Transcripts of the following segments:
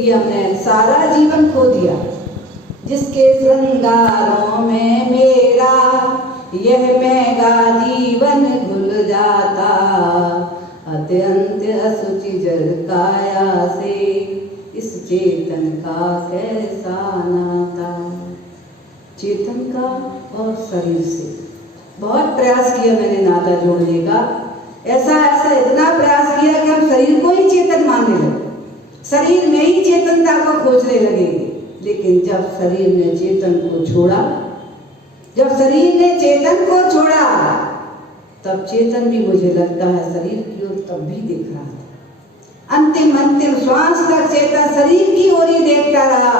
लिए हमने सारा जीवन खो दिया। जिसके श्रृंगारों में मेरा यह महंगा जीवन घुल जाता, अत्यंत असुचि जड़ काया से इस चेतन का कैसा नाता। चेतन का और शरीर से बहुत प्रयास किया मैंने नाता जोड़ने का। ऐसा इतना प्रयास किया कि हम शरीर को ही चेतन मानने लगे, शरीर में ही चेतनता को खोजने लगे। लेकिन जब शरीर ने चेतन को छोड़ा, जब शरीर ने चेतन को छोड़ा, तब चेतन भी मुझे लगता है शरीर की ओर तब भी देख रहा था। अंतिम श्वास तक चेतन शरीर की ओर ही देखता रहा।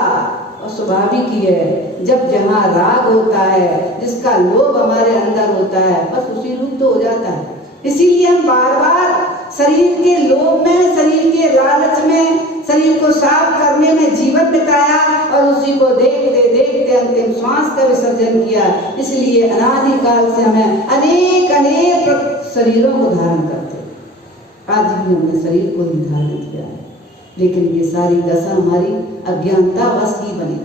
और स्वाभाविक ही है, जब जहाँ राग होता है, जिसका लोभ हमारे अंदर होता है, बस उसी रूप तो हो जाता है। इसीलिए हम बार बार शरीर के लोभ में, शरीर के लालच में, शरीर को साफ करने में जीवन बिताया और उसी को देखते देखते अंतिम श्वास का विसर्जन किया। इसलिए अनादिकाल से हमें अनेक शरीरों को धारण करते, आज भी हमने शरीर को ही धारण किया है। लेकिन ये सारी दशा हमारी अज्ञानता वश की बनी।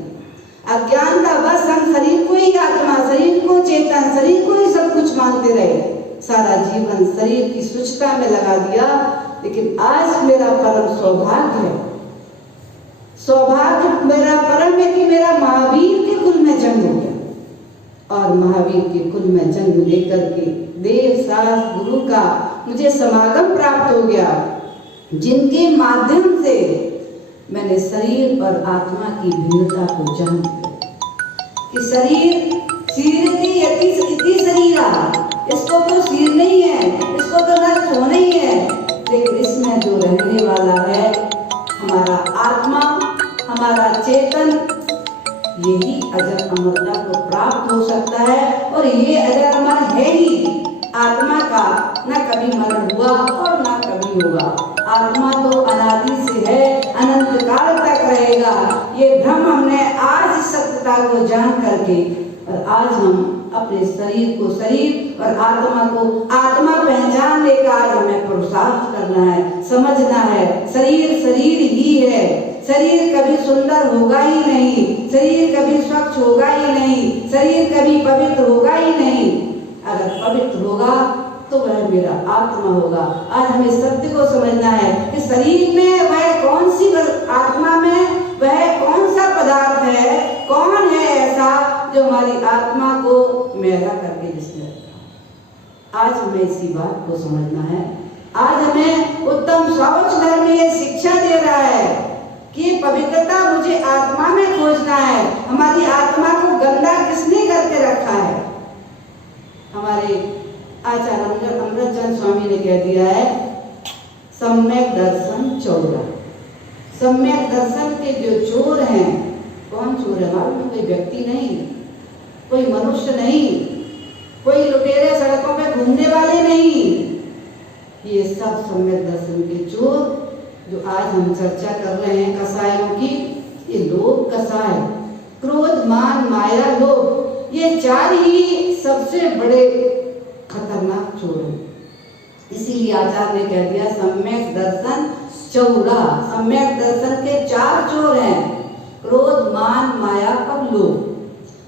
अज्ञानता वश हम शरीर को ही आत्मा, शरीर को चेतन, शरीर को ही सब कुछ मानते रहे। सारा जीवन शरीर की स्वच्छता में लगा दिया। लेकिन आज मेरा परम सौभाग्य है, सौभाग्य मेरा परम है कि मेरा महावीर के कुल में जन्म हो गया। और महावीर के कुल में जन्म लेकर के देव शास्त्र गुरु का मुझे समागम प्राप्त हो गया, जिनके माध्यम से मैंने शरीर और आत्मा की भिन्नता को जान लिया कि शरीर इति शरीरा, इसको तो सिर नहीं है, इसको तो नष्ट होना ही है। लेकिन इसमें जो रहने वाला है हमारा आत्मा, हमारा चेतन, यही अजर अमरता को प्राप्त हो सकता है। और ये अजर अमर है ही। आत्मा का न कभी मरण हुआ और न कभी होगा। आत्मा तो अनादि से है, अनंत काल तक रहेगा। ये भ्रम हमने आज इस सत्यता को जान करके, और आज हम अपने शरीर को शरीर और आत्मा को आत्मा पहचानने का आज हमें पुरुषार्थ करना है, समझना है। शरीर शरीर ही है, शरीर कभी सुंदर होगा ही नहीं, शरीर कभी स्वच्छ होगा ही नहीं, शरीर कभी पवित्र होगा ही नहीं। अगर पवित्र होगा तो वह मेरा आत्मा होगा। आज हमें सत्य को समझना है कि शरीर में वह कौन सी, आत्मा में वह कौन सा पदार्थ है, कौन है ऐसा जो हमारी आत्मा को मैला करके जिसने रखा। आज हमें इसी बात को समझना है। आज हमें उत्तम शौच धर्म ये शिक्षा दे रहा है कि पवित्रता मुझे आत्मा में खोजना है। हमारी आत्मा को गंदा किसने करके रखा है? हमारे आचार्य अमृतचंद स्वामी ने कह दिया है, सम्यक दर्शन चोरा। सम्यक दर्शन के जो चोर हैं, कौन चोर है मालूम? कोई व्यक्ति नहीं, कोई मनुष्य नहीं, कोई लुटेरे सड़कों पे घूमने वाले नहीं। ये सब सम्यक दर्शन के चोर जो आज हम चर्चा कर रहे हैं कसायों की, ये लोभ कसाय, क्रोध मान माया लोभ, ये चार ही सबसे बड़े खतरनाक चोर हैं। इसीलिए आचार्य ने कह दिया सम्यक दर्शन चौरा। सम्यक दर्शन के चार चोर हैं, क्रोध मान माया और लोभ।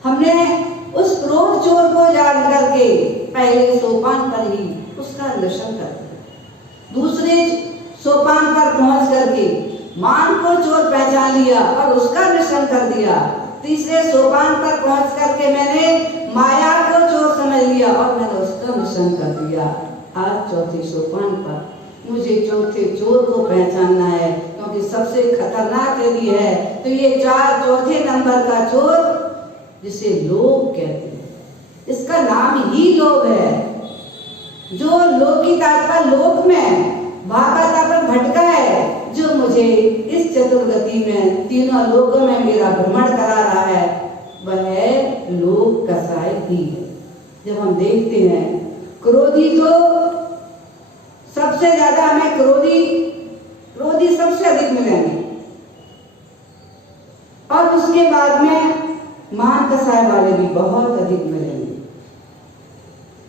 हमने उस क्रोध चोर को जान करके पहले सोपान पर ही उसका निशान कर दिया, दूसरे सोपान पर पहुंच करके मान को चोर पहचान लिया और उसका निशान कर दिया, तीसरे सोपान पर पहुंच करके मैंने माया को चोर समझ लिया और मैंने उसका निशान कर दिया। आज चौथे सोपान पर मुझे चौथे चोर को पहचानना है, क्योंकि सबसे खतरनाक यदि है तो ये चौथे नंबर का चोर जिसे लोभ कहते हैं। इसका नाम ही लोभ है। जो लौकिकता पर लोक में भागता पर भटका है, जो मुझे इस चतुर्गति में तीनों लोकों में मेरा भ्रमण करा रहा है, वह लोभ कसाय ही है। जब हम देखते हैं क्रोधी तो सबसे ज्यादा हमें क्रोधी सबसे अधिक मिलेंगे, और उसके बाद में मान कसाय वाले भी बहुत अधिक मिलेंगे।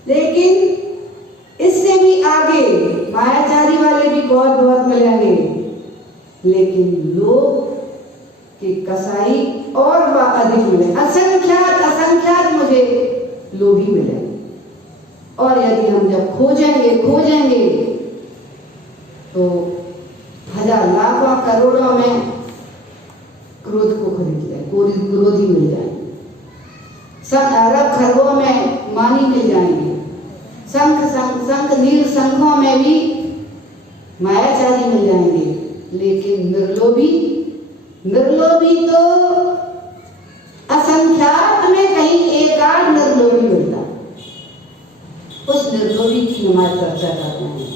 लेकिन इससे भी आगे मायाचारी वाले भी बहुत मिलेंगे। लेकिन लोभ कि कसाई और अधिक मिले, असंख्यात असंख्यात मुझे लोभी मिले। और यदि हम जब खोजेंगे तो हजार लाखों करोड़ों में क्रोध को खरीद ले, क्रोधी मिल जाएंगे, अरब खरबों में मानी मिल जाएंगे, शंख नील शंखों में भी मायाचारी मिल जाएंगे। लेकिन निर्लोभी तो असंख्यात में कहीं एक आध निर्लोभी मिलता। उस निर्लोभी की हम आज चर्चा करते हैं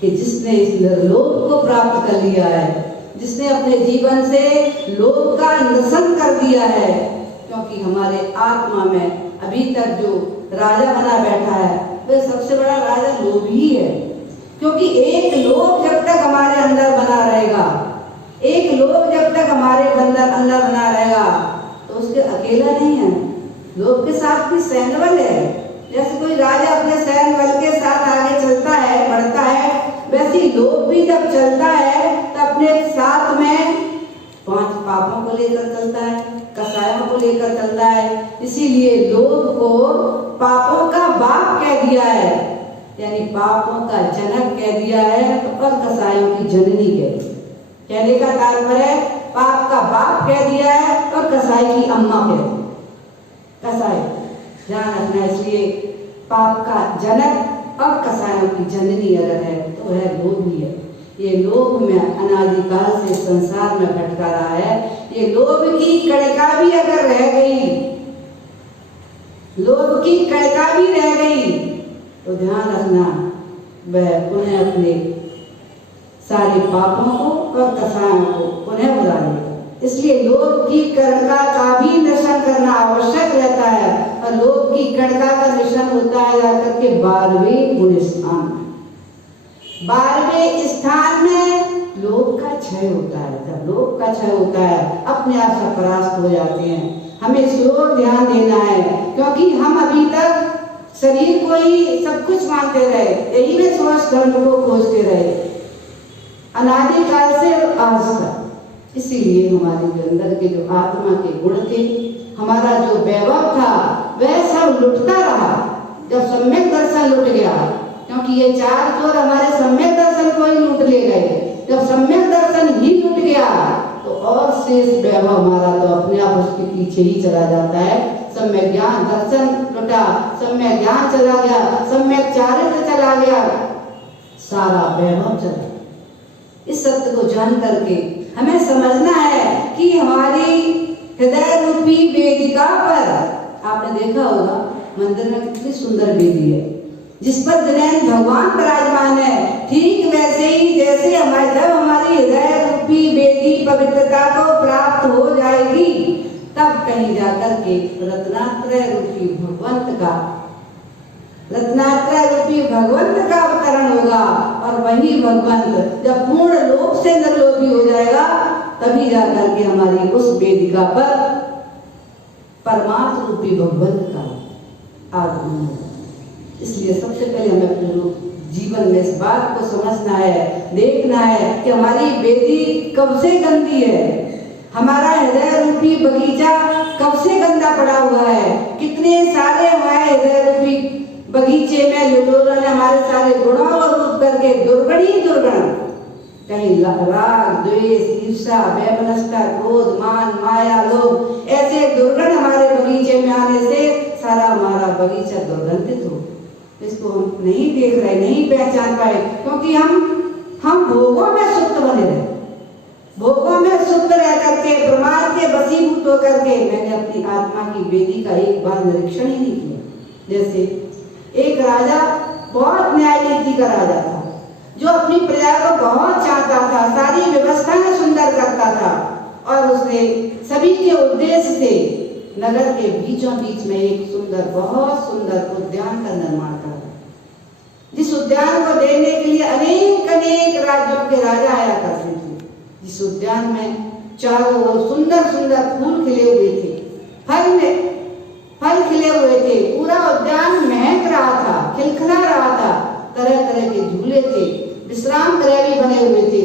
कि जिसने इस निर्लोभ को प्राप्त कर लिया है, जिसने अपने जीवन से लोभ का निरसन कर दिया है। क्योंकि हमारे आत्मा में अभी तक जो राजा बना बैठा है वह सबसे बड़ा राजा लोभ ही है। क्योंकि एक लोभ जब तक हमारे अंदर बना रहेगा, एक लोभ जब तक हमारे अंदर बना रहेगा तो उसके अकेला नहीं है, लोभ के साथ भी सैन्य बल है। जैसे कोई राजा अपने सैन्य बल के साथ आगे चलता है, बढ़ता है, वैसे ही लोभ भी जब चलता है तो अपने साथ में 5 पापों को लेकर चलता है, कसायों को लेकर चलता है। इसीलिए लोभ को पापों का बाप कह दिया है, यानी पापों का जनक कह दिया है, और कसायों की जननी कह दिया। कहने का तात्पर्य पाप का बाप कह दिया है और कसाई की अम्मा कह दिया। कसाई ध्यान रखना, इसलिए पाप का जनक और कसायों की जननी अगर है तो वह लोभ ही है। ये लोभ में अनादिकाल से संसार में भटका रहा है। ये लोभ की कड़का भी अगर रह गई, लोभ की कड़का भी रह गई तो ध्यान रखना वह पुनः अपने सारे पापों को और कसायों को पुनः बुला लेगा। इसलिए लोभ की कड़का का भी निरसन करना आवश्यक रहता है। और लोभ की कड़का का निरसन होता है जाकर के 12वें पुण्य स्थान में। 12वें स्थान में लोभ का क्षय होता है। जब लोभ का क्षय होता है अपने आप से परास्त हो जाते हैं। हमें इस ओर ध्यान देना है, क्योंकि हम अभी तक शरीर को ही सब कुछ मानते रहे, यही में सोच धर्म को खोजते रहे अनादिकाल से आज तक। इसीलिए हमारे अंदर के जो आत्मा के गुण थे, हमारा जो वैभव था, वह सब लुटता रहा। जब सम्यक दर्शन लुट गया, क्योंकि ये 4 चोर हमारे सम्यक दर्शन को ही लूट ले गए, जब सम्यक दर्शन ही लुट गया तो और शेष वैभव हमारा तो अपने आप उसके पीछे ही चला जाता है। सम्यक ज्ञान दर्शन लुटा, सम्यक ज्ञान चला गया, सम्यक चारित्र चला गया, सारा वैभव चला। इस सत्य को जान करके हमें समझना है कि हमारी हृदय रूपी वेदिका पर, आपने देखा होगा मंदिर में कितनी सुंदर वेदी है जिस पर दिनैन भगवान विराजमान है। ठीक वैसे ही जैसे जब हमारी हृदय रूपी वेदी पवित्रता को प्राप्त हो जाएगी, तब कहीं जाकर के रत्नात्रय रूपी भगवंत का अवतरण होगा। और वही भगवंत जब पूर्ण लोभ से निर्लोभी हो जाएगा, तभी जाकर के हमारी उस वेदिका पर परमात्मा रूपी भगवंत का आगमन होगा। इसलिए सबसे पहले हमें अपने जीवन में इस बात को समझना है, देखना है कि हमारी वेदी कब से गंदी है, हमारा हृदय रूपी बगीचा कब से गंदा पड़ा हुआ है। कितने सारे हमारे हृदय रूपी बगीचे में लुटोरों ने हमारे सारे गुणों को रूप करके दुर्गण ही दुर्गण, कहीं राग द्वेष ईर्ष्या वैमनस्यता क्रोध मान माया लोभ, ऐसे दुर्गण हमारे बगीचे में आने से सारा हमारा बगीचा दुर्गंधित हो। इसको हम नहीं देख रहे, नहीं पहचान पाए, क्योंकि हम भोगों में सुप्त बने रहे, भोगों में सुप्त रह करके प्रमाद के वशीभूत होकर के मैंने अपनी आत्मा की वेदी का एक बार निरीक्षण ही नहीं किया। जैसे एक राजा, बहुत न्याय नीति का राजा था, जो अपनी प्रजा को बहुत चाहता था, सारी व्यवस्थाएं सुंदर करता था, और उसने सभी के उद्देश्य से नगर के बीचों बीच में एक सुंदर, बहुत सुंदर उद्यान का निर्माण करा, जिस उद्यान को देखने के लिए अनेक अनेक राज्यों के राजा आया करते थे। जिस उद्यान में चारों ओर सुंदर सुंदर फूल खिले हुए थे, फल खिले हुए थे, पूरा उद्यान महक रहा था, खिलखिला रहा था, तरह तरह के झूले थे, विश्राम गृह भी बने हुए थे,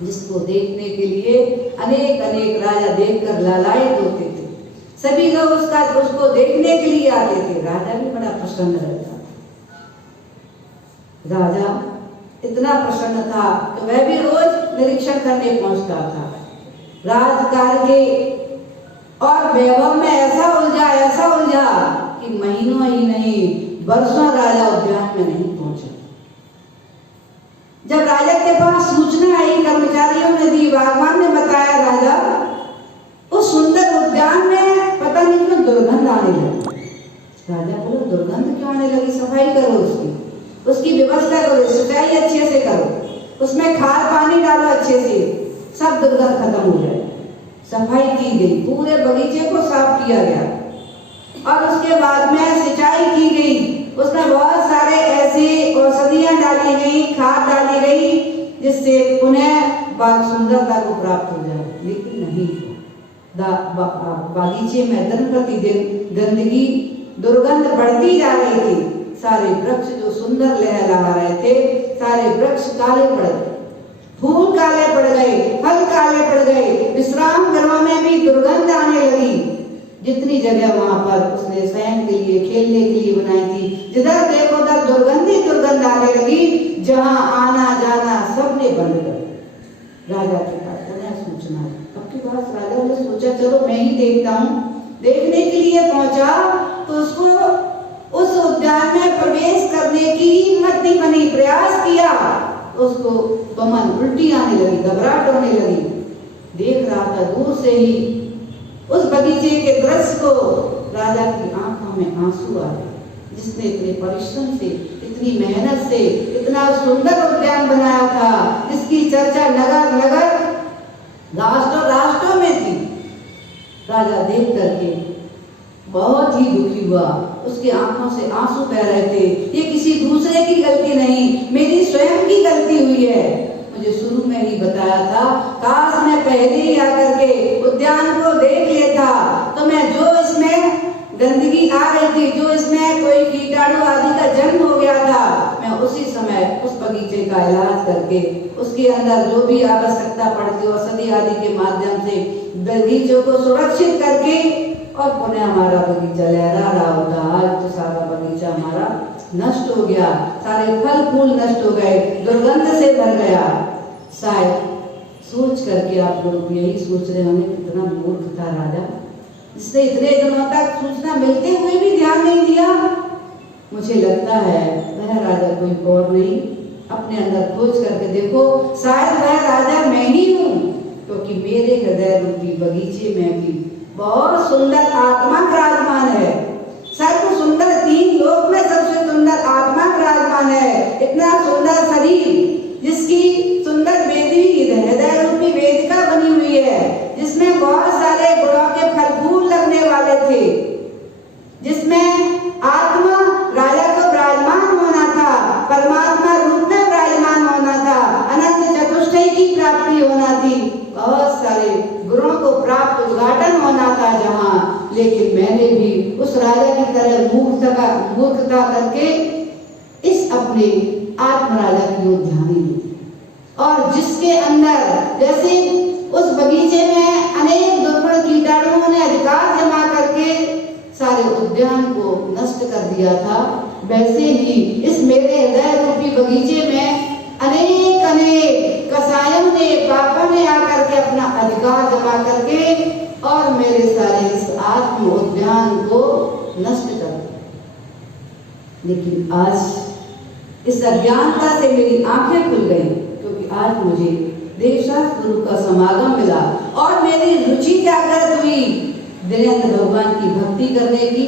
जिसको देखने के लिए अनेक अनेक राजा देखकर लालायित होते थे। सभी लोग उसको देखने के लिए आते थे। राजा भी बड़ा प्रसन्न रहता। राजा इतना प्रसन्न था कि वह भी रोज निरीक्षण करने पहुंचता था। राजकाल के और वैभव में ऐसा उलझा कि महीनों ही नहीं वर्षों राजा उद्यान में नहीं पहुंचा। जब राजा के पास सूचना आई, कर्मचारियों ने दी, बागवान ने बताया, राजा उस सुंदर उद्यान में पता नहीं क्यों दुर्गंध आने लगी। राजा बोला, दुर्गंध क्यों आने लगी? सफाई करो, उसकी व्यवस्था करो, सिंचाई अच्छे से करो, उसमें खाद पानी डालो अच्छे से, सब दुर्गंध खत्म हो जाए। सफाई की गई, पूरे बगीचे को साफ किया गया और उसके बाद में सिंचाई की गई। उसमें बहुत सारे ऐसे औषधियां डाली गई, खाद डाली गई, जिससे पुनः बाग सुंदरता को प्राप्त हो जाए। लेकिन नहीं, बागीचे में दिन प्रतिदिन गंदगी, दुर्गंध बढ़ती जा रही थी। सारे वृक्ष जो सुंदर लहलहा रहे थे, सारे वृक्ष काले पड़ गए, फूल काले पड़ गए, फल काले पड़ गए, विश्राम गृहों में भी दुर्गंध आने लगी। जितनी जगह वहां पर उसने शयन के लिए, खेलने के लिए बनाई थी, जिधर देखो उधर दुर्गंध ही दुर्गंध आने लगी। जहां आना जाना सबने बंद कर। राजा के पास पुनः सूचना आई। अब के पास राजा ने सोचा, चलो मैं ही देखता हूँ। देखने के लिए पहुंचा तो उसको उस उद्यान में प्रवेश करने की हिम्मत नहीं बनी। प्रयास किया, उसको बमन उल्टी आने लगी, घबराहट होने लगी। देख रहा था दूर से ही उस बगीचे के दृश्य को। राजा की आंखों में आंसू आ गए, जिसने इतने परिश्रम से, इतनी मेहनत से इतना सुंदर उद्यान बनाया था, जिसकी चर्चा नगर नगर राष्ट्रों में थी। राजा देख करके बहुत ही दुखी हुआ। उसकी आंखों से आंसू बह रहे थे। ये किसी दूसरे की गलती नहीं, मेरी स्वयं की गलती हुई है। मुझे शुरू में ही बताया था, काश मैं पहले ही आकर के उद्यान को देख लेता, तो मैं जो इसमें गंदगी आ रही थी, जो इसमें कोई कीटाणु आदि का जन्म हो गया था, मैं उसी समय उस बगीचे का इलाज करके, उसके अंदर जो भी आवश्यकता पड़ती औषधि आदि के माध्यम से बगीचों को सुरक्षित करके, और पुनः हमारा बगीचा लहरा रहा होता। आज तो सारा बगीचा हमारा नष्ट हो गया, सारे फल फूल नष्ट हो गए, दुर्गंध से भर गया। शायद सोच करके आप लोग यही सोच रहे होंगे, कितना मूर्ख था राजा, इसने इतने दिनों तक सूचना मिलते हुए भी ध्यान नहीं दिया। मुझे लगता है वह राजा कोई और नहीं, अपने अंदर खोज करके देखो, शायद वह राजा मैं ही हूँ, क्योंकि मेरे हृदय रूपी बगीचे में भी बहुत सुंदर आत्मा विराजमान है। सर्व सुंदर, तीन लोक में सबसे सुंदर आत्मा विराजमान है। इतना सुंदर शरीर, जिसकी सुंदर वेदी, हृदय रूपी वेदिका बनी हुई है, जिसमें बहुत सारे गुणों के फल फूल लगने वाले थे, जिसमें आत्मा राजा को विराजमान होना था, परमात्मा रूप में विराजमान होना था, अनंत चतुष्टय की प्राप्ति होना थी, बहुत सारे गुणों को प्राप्त उद्घाटन होना था जहाँ। लेकिन मैंने भी उस राजा की तरह मूर्खता करके इस अपने आत्म राजा की ओर ध्यान नहीं दी, और जिसके अंदर जैसे उस बगीचे में अनेक दुर्गुण कीटाणुओं ने अधिकार जमा करके सारे उद्यान को नष्ट कर दिया था, वैसे ही इस मेरे हृदय रूपी बगीचे में अनेक अनेक कसायों ने, पापों ने आकर के अपना अधिकार जमा करके और मेरे सारे इस आत्म उद्यान को नष्ट कर दिया। लेकिन आज इस अज्ञानता से मेरी आंखें खुल गई, क्योंकि आज मुझे देवशास्त्र गुरु का समागम मिला और मेरी रुचि जागृत हुई वीरेंद्र भगवान की भक्ति करने की,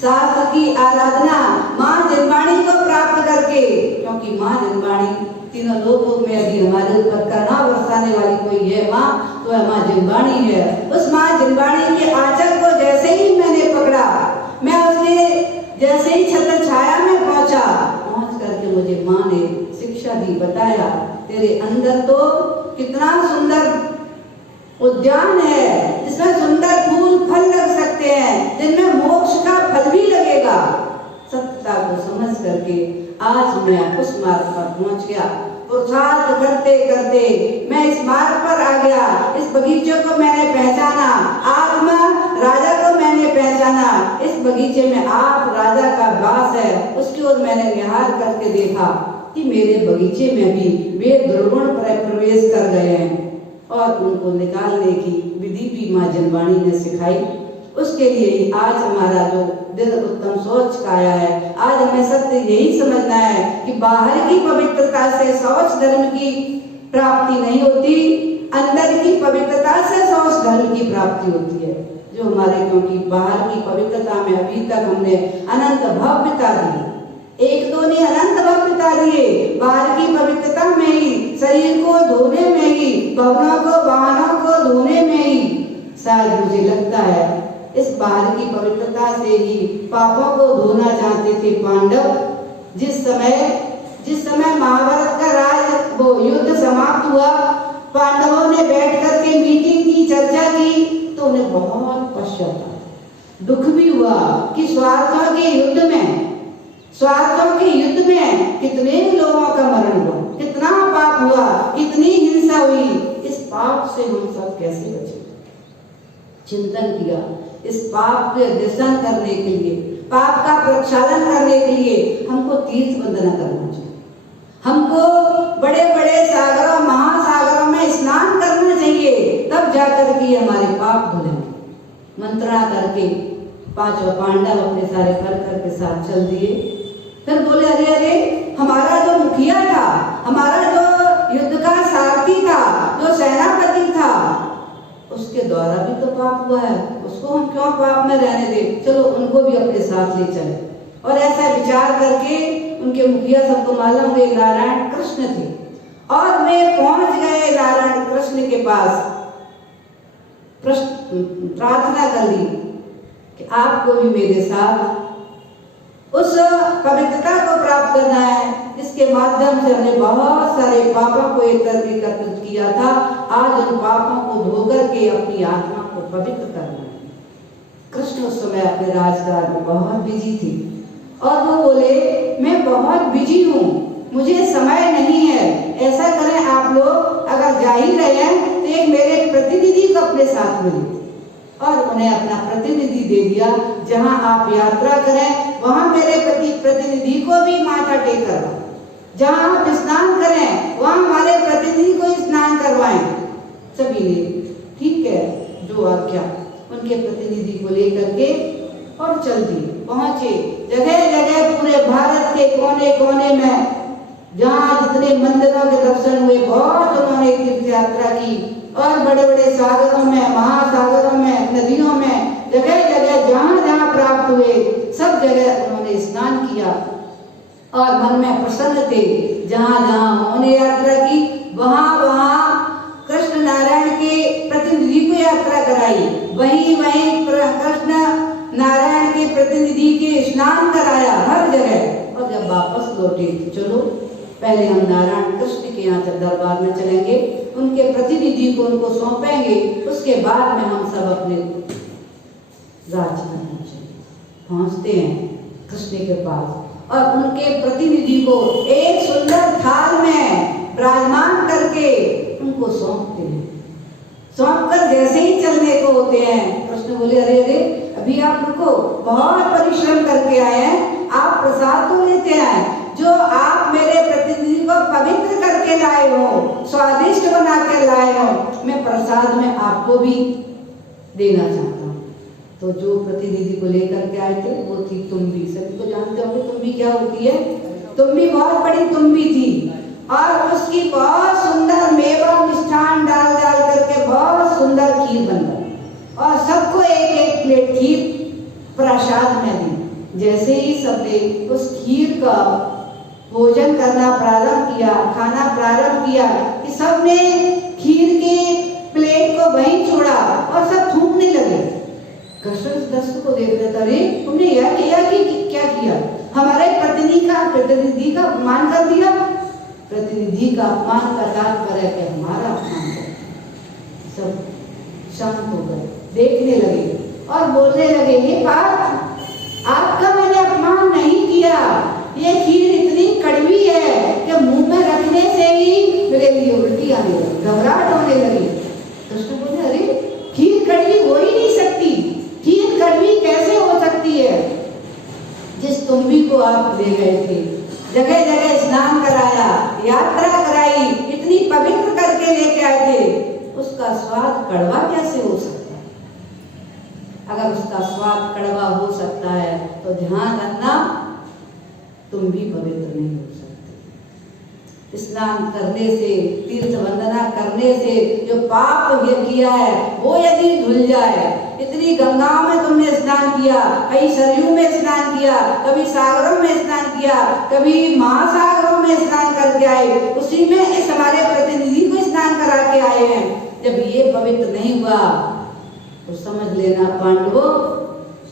शास्त्र की आराधना, माँ जिनवाणी को प्राप्त करके, क्योंकि माँ जिनवाणी तीनों लोगों में यदि हमारे ऊपर करुणा बरसाने वाली कोई है माँ, तो माँ जिनवाणी है। उस माँ जिनवाणी के आंचल को जैसे ही मैंने पकड़ा, मैं उसके जैसे ही छत्र छाया में पहुंच करके मुझे माँ ने शिक्षा दी, बताया, तेरे अंदर तो कितना सुंदर उद्यान है, जिसमें सुंदर फूल फल लग सकते हैं, जिनमें मोक्ष का फल भी लगेगा। सत्यता को समझ करके आज मैं उस मार्ग पर पहुंच गया। पुरुषार्थ करते करते मैं इस मार्ग पर आ गया। इस बगीचे को मैंने पहचाना, आत्मा राजा को मैंने पहचाना। इस बगीचे में आप राजा का वास है, उसकी ओर मैंने निहार करके देखा कि मेरे बगीचे में भी वे दुर्गुण प्रवेश कर गए हैं, और उनको निकालने की विधि भी माँ जनवाणी ने सिखाई। उसके लिए ही आज हमारा जो दिल उत्तम सोच का आया है, आज हमें सत्य यही समझना है कि बाहर की पवित्रता से शौच धर्म की प्राप्ति नहीं होती, अंदर की पवित्रता से शौच धर्म की प्राप्ति होती है। जो हमारे, क्योंकि बाहर की पवित्रता में अभी तक हमने अनंत भाव बिता दिए, एक दो ने अनंत भाव बिता दिए। बाहर की पवित्रता में ही, शरीर को धोने में ही, भवनों को वाहनों को धोने में ही, शायद मुझे लगता है इस बाहर की पवित्रता से ही पापों को धोना चाहते थे पांडव। जिस समय महाभारत का राज वो युद्ध समाप्त हुआ, पांडवों ने बैठ करके मीटिंग की, चर्चा की, तो उन्हें बहुत पश्चाताप, दुख भी हुआ कि स्वार्थों के युद्ध में कितने लोगों का मरण हुआ, कितना पाप हुआ, कितनी हिंसा हुई। इस पाप से हम सब कैसे बचे? चिंतन किया। इस पाप के दर्शन करने के लिए, पाप का प्रक्षालन करने के लिए हमको तीर्थ वंदना करना चाहिए। हमको बड़े बड़े सागरों, महासागरों में स्नान करना चाहिए, तब जाकर के हमारे पाप धुलेंगे। मंत्रणा करके पांचों पांडव अपने सारे फरकर के साथ चल दिए। फिर बोले, अरे हमारा जो मुखिया था, हमारा जो युद्ध का सारथी था, जो सेनापति था, उसके द्वारा भी तो पाप हुआ है, उसको हम क्यों पाप में रहने दें, चलो उनको भी अपने साथ ले चले। और ऐसा विचार करके उनके मुखिया, सबको मालूम वे नारायण कृष्ण थे, और वे पहुंच गए नारायण कृष्ण के पास, प्रार्थना कर दी कि आपको भी मेरे साथ उस पवित्रता को प्राप्त करना है, इसके माध्यम से हमने बहुत सारे पापों को एकत्रित किया था। आज उन पापों को धोकर के अपनी आत्मा को पवित्र करना है। कृष्ण उस समय अपने राजकाज में बहुत बिजी थी, और वो बोले, मैं बहुत बिजी हूँ, मुझे समय नहीं है। ऐसा करें आप लोग, अगर जा ही रहे हैं तो एक मेरे प्रतिनिधि को अपने साथ मिले, और उन्हें अपना प्रतिनिधि दे दिया। जहां आप यात्रा करें वहां मेरे प्रतिनिधि को भी माथा टेक करवाएं, जहां आप स्नान करें वहां हमारे प्रतिनिधि को स्नान करवाएं। सभी ने ठीक है जो आज्ञा, उनके प्रतिनिधि को लेकर के और चल दिए। पहुंचे जगह जगह, पूरे भारत के कोने कोने में जहाँ जितने मंदिरों के दर्शन हुए, बहुत उन्होंने तीर्थ यात्रा की, और बड़े बड़े सागरों में, महासागरों में, नदियों में, जगह जगह जहाँ जहाँ प्राप्त हुए सब जगह उन्होंने स्नान किया, और मन में प्रसन्न थे। जहाँ जहाँ उन्होंने यात्रा की, वहाँ वहाँ कृष्ण नारायण के प्रतिनिधि को यात्रा कराई, वहीं वहीं कृष्ण नारायण के प्रतिनिधि के स्नान कराया हर जगह। और जब वापस लौटे, चलो पहले हम नारायण कृष्ण के यहाँ दरबार में चलेंगे, उनके प्रतिनिधि को उनको सौंपेंगे, उसके बाद में हम सब अपने राज्य में पहुँचते हैं कृष्ण के पास, और उनके प्रतिनिधि को एक सुंदर थाल में विराजमान करके उनको सौंपते हैं। सौंपकर जैसे ही चलने को होते हैं, कृष्ण बोले, अरे अरे अभी आप रुको, बहुत परिश्रम करके आए हैं, आप प्रसाद तो लेते हैं, जो आप मेरे प्रतिनिधि को पवित्र करके लाए हो, स्वादिष्ट बना के लाए हो, मैं प्रसाद में आपको भी देना चाहता हूँ। तो जो प्रतिनिधि को लेकर के आए थे वो थी तुम्बी। सभी तो जानते होंगे तुम्बी क्या होती है। तुम्बी बहुत बड़ी तुम्बी थी, और उसकी बहुत सुंदर मेवा मिष्ठान डाल डाल करके बहुत सुंदर खीर बन गई, और सबको एक एक प्लेट खीर प्रसाद में दी। जैसे ही सबने उस खीर का भोजन करना प्रारंभ किया, खाना प्रारंभ किया, कि सबने खीर के प्लेट को वहीं छोड़ा और सब थूकने लगे। कृष्ण दस्त को देख रहे थे, अरे तुमने यह किया कि क्या किया, हमारे प्रतिनिधि का अपमान कर दिया। प्रतिनिधि का अपमान का तात्पर्य है कि हमारा अपमान कर। सब शांत हो गए, देखने लगे और बोलने लगे, ये बात आपका मैंने अपमान नहीं किया, ये खीर इतनी कड़वी है कि मुंह में रखने देखने से ही मेरे लिए उल्टी आने लगी, घबराहट होने लगी। कृष्ण बोले, अरे खीर कड़वी हो ही नहीं सकती, खीर कड़वी कैसे हो सकती है? जिस तुम्बी को आप ले गए थे, जगह जगह स्नान कराया, यात्रा कराई, इतनी पवित्र करके लेके आए थे, उसका स्वाद कड़वा कैसे हो सकता है? अगर उसका स्वाद कड़वा हो सकता है तो ध्यान रखना, तुम भी पवित्र नहीं हो सकते। स्नान करने से, तीर्थ वंदना करने से जो पाप ये किया है वो यदि धुल जाए, इतनी गंगाओं में तुमने स्नान किया, कहीं सरयू में स्नान किया, कभी सागरों में स्नान किया, कभी महासागरों में स्नान करके आए, उसी में इस हमारे प्रतिनिधि को स्नान करा के आए हैं। जब ये पवित्र नहीं हुआ तो समझ लेना पांडवों,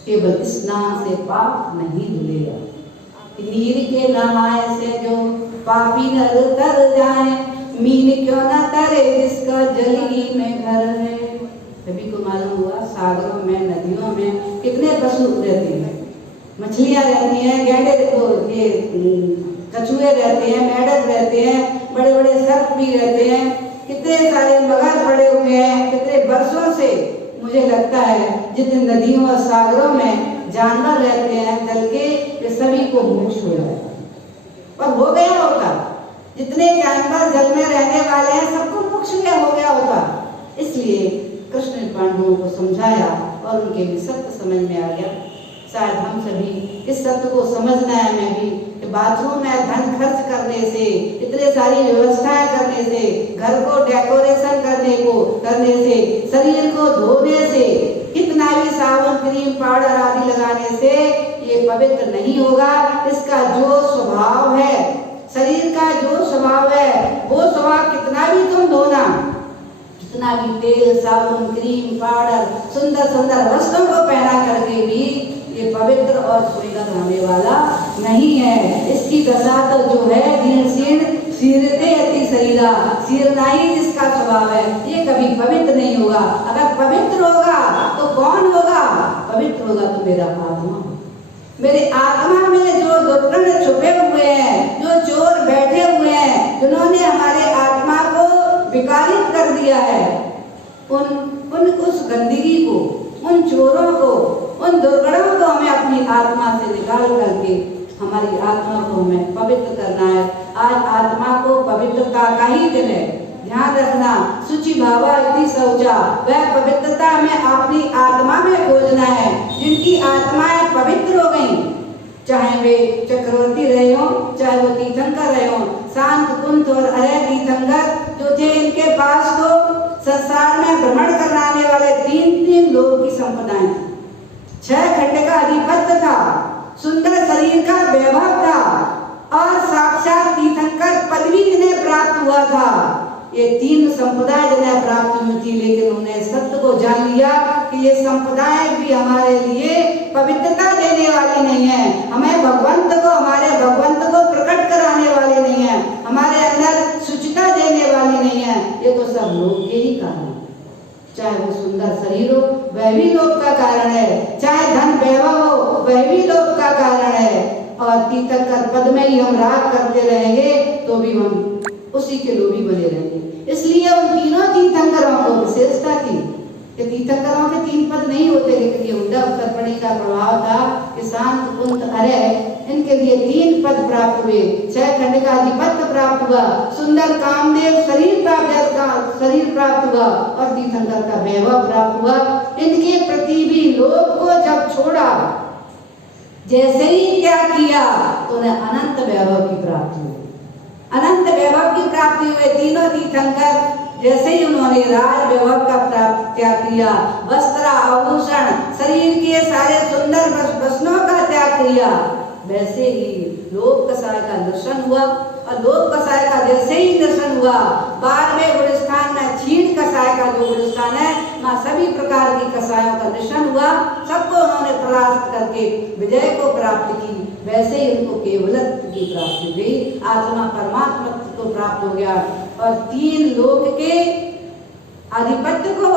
केवल स्नान से पाप नहीं धुलेगा। नीर के नहाए से जो पापी नर तर जाए, मीन क्यों न तरे जिसका जली में घर है। सभी को मालूम हुआ सागरों में, नदियों में कितने पशु रहते हैं, मछलियां रहती हैं, गैंडे देखो, ये कछुए रहते हैं, मेढक रहते हैं, बड़े बड़े सर्प भी रहते हैं, कितने सारे मगर पड़े हुए हैं। कितने वर्षों से मुझे लगता है जितने नदियों और सागरों में जानवर रहते हैं जल के, वे सभी को मोक्ष हो जाएगा और हो गया होता। जितने जानवर जल में रहने वाले हैं सबको मोक्ष हो गया होता। इसलिए कृष्ण ने पांडवों को समझाया और उनके भी सत्य समझ में आ गया। शायद हम सभी इस सत्य को समझना है हमें भी कि बाथरूम में धन खर्च करने से, इतने सारी व्यवस्थाएं करने से, घर को डेकोरेशन करने से, शरीर को धोने से, कितना भी साबुन क्रीम पाउडर आदि लगाने से ये पवित्र नहीं होगा। इसका जो स्वभाव है, शरीर का जो स्वभाव है, वो स्वभाव कितना भी तुम धोना, कितना भी तेल साबुन क्रीम पाउडर सुंदर सुंदर वस्त्रों को पहना करके भी ये पवित्र और सुंदर होने वाला नहीं है। इसकी दशा तो जो है दीन शीरते अति शरीरा, शीरनाई जिसका स्वभाव है, ये कभी पवित्र नहीं होगा। अगर पवित्र होगा तो कौन होगा? पवित्र होगा तो मेरा आत्मा। मेरे आत्मा में जो दुर्गुण छुपे हुए हैं, जो चोर बैठे हुए हैं, जिन्होंने हमारे आत्मा को विकारित कर दिया है, उन उस गंदगी को, उन चोरों को, उन दुर्गुणों को हमें अपनी आत्मा से निकाल करके हमारी आत्मा को हमें पवित्र करना है। आज आत्मा को पवित्रता का ही दिन है। ध्यान रखना, शुचि भावा इति शौचा, वह पवित्रता हमें अपनी आत्मा में खोजना है। जिनकी आत्माएं पवित्र हो गई, चाहे वे चक्रवर्ती रहे हो, चाहे वो तीर्थंकर रहे हो, शांत कुंत और अरय तीर्थंकर जो थे, इनके पास तो संसार में भ्रमण कराने वाले तीन लोग की संपदाएं थी। 6 खंड का अधिपत्य था, सुंदर शरीर का वैभव था और साक्षात तीर्थंकर पदवी जिन्हें प्राप्त हुआ था। ये 3 संपदाएं जिन्हें प्राप्त हुई थी, लेकिन उन्होंने सत्य को जान लिया कि ये संपदाएं भी हमारे लिए पवित्रता देने वाली नहीं है, हमें भगवंत को, हमारे भगवंत को प्रकट कराने वाले नहीं है, हमारे अंदर शुचिता देने वाली नहीं है। ये तो सब लोग के ही कारण, चाहे वो सुंदर शरीर हो वह भी लोभ का कारण है, चाहे धन वैभव हो वह भी लोभ का कारण है। और तीर्थंकर पद में ही हम राग करते रहेंगे तो भी हम उसी के लोभी बने रहेंगे। इसलिए उन तीनों तीर्थंकरों को विशेषता थी कि तीर्थंकरों के 3 पद नहीं होते, लेकिन ये उद्धव उत्तरपणी का प्रभाव था कि शांत कुंत अरय, इनके लिए 3 पद प्राप्त हुए। 6 खंड का अधिपत्य प्राप्त हुआ, सुंदर कामदेव शरीर प्राप्त हुआ और तीर्थंकर का वैभव प्राप्त हुआ। इनके प्रति भी लोभ को जब छोड़ा, जैसे ही क्या किया तो उन्हें अनंत वैभव की प्राप्ति हुई। अनंत वैभव की प्राप्ति हुए तीनों तीर्थंकर, जैसे ही उन्होंने राज वैभव का त्याग किया, वस्त्र आभूषण शरीर के सारे सुंदर वस्त्रों का त्याग किया, वैसे ही लोभ कषाय का दर्शन हुआ। और लोभ कषाय का जैसे ही दर्शन हुआ, 12वें गुणस्थान में क्षीण कषाय का जो गुणस्थान है, वहाँ सभी प्रकार की कषायों का दर्शन हुआ। सबको उन्होंने परास्त करके विजय को प्राप्त की। वैसे ही उनको केवलत्व की प्राप्ति हुई, आत्मा परमात्मा को प्राप्त हो गया और 3 लोक के आधिपत्य को